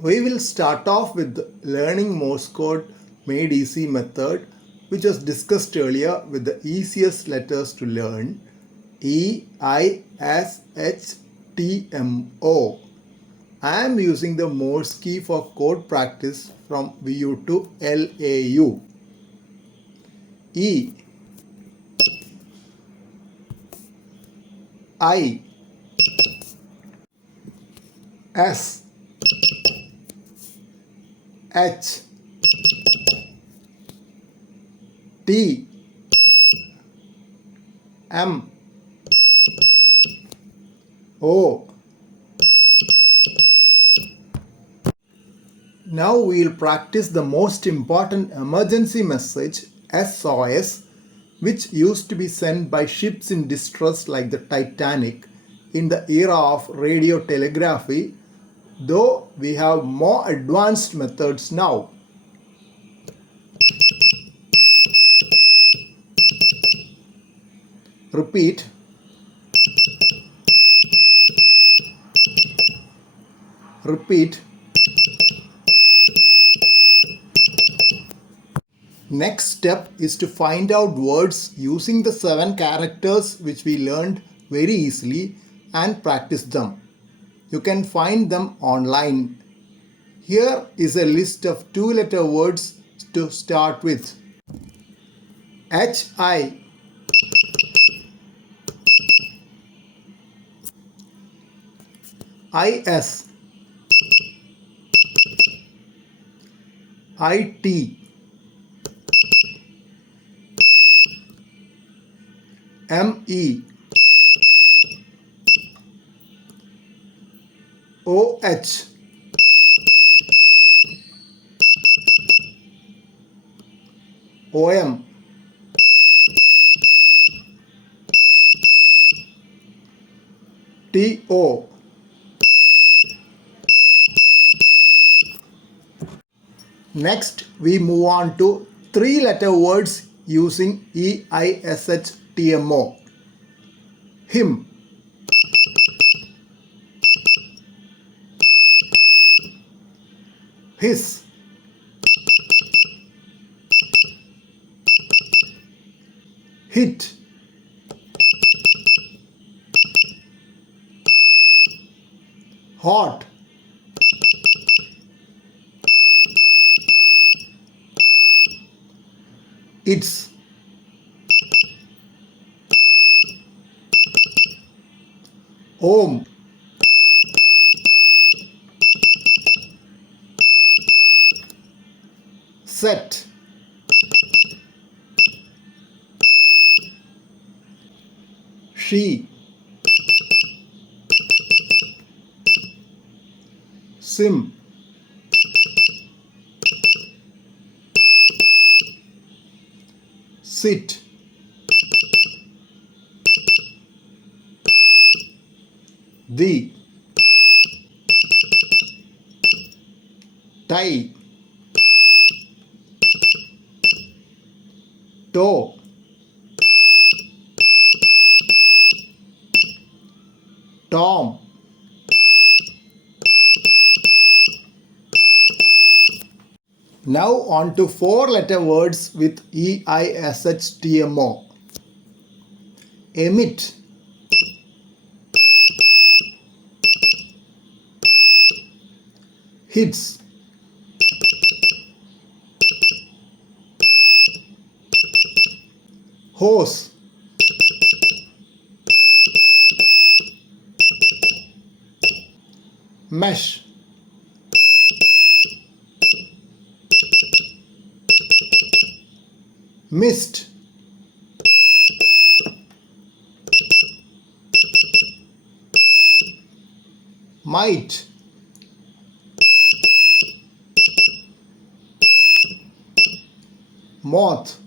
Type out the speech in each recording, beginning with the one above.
We will start off with learning Morse code made easy method, which was discussed earlier with the easiest letters to learn, EISH TMO. I am using the Morse key for code practice from VU2LAU. E I S H T M O. Now we will practice the most important emergency message SOS, which used to be sent by ships in distress like the Titanic in the era of radio telegraphy, though we have more advanced methods now. Repeat. Repeat. Next step is to find out words using the 7 characters which we learned very easily and practice them. You can find them online. Here is a list of 2-letter words to start with. HI, IS, IT, ME, OH, OM, TO. Next, we move on to 3-letter words using EISH TMO. Him, his, hit, hot, its, ohm, set, she, sim, sit, the, tie, toe, Tom. Now on to 4-letter words with EISH TMO. EMIT, hits, hose, mesh, mist, MITE, MOTH,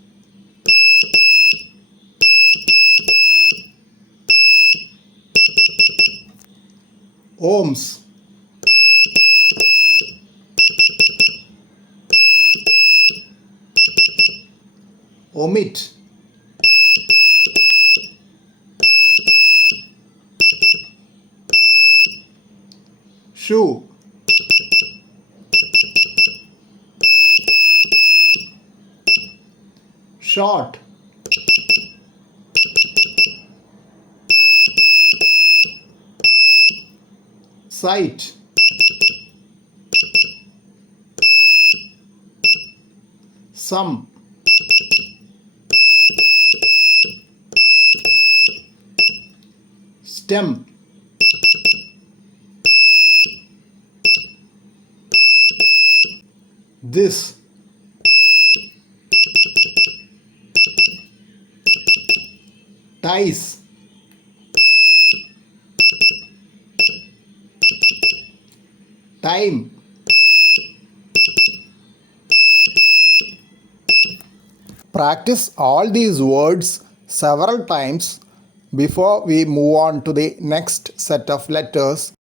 OHMS, OMIT, shoe, short, sight, sum, stem, this, ties, time. Practice all these words several times before we move on to the next set of letters.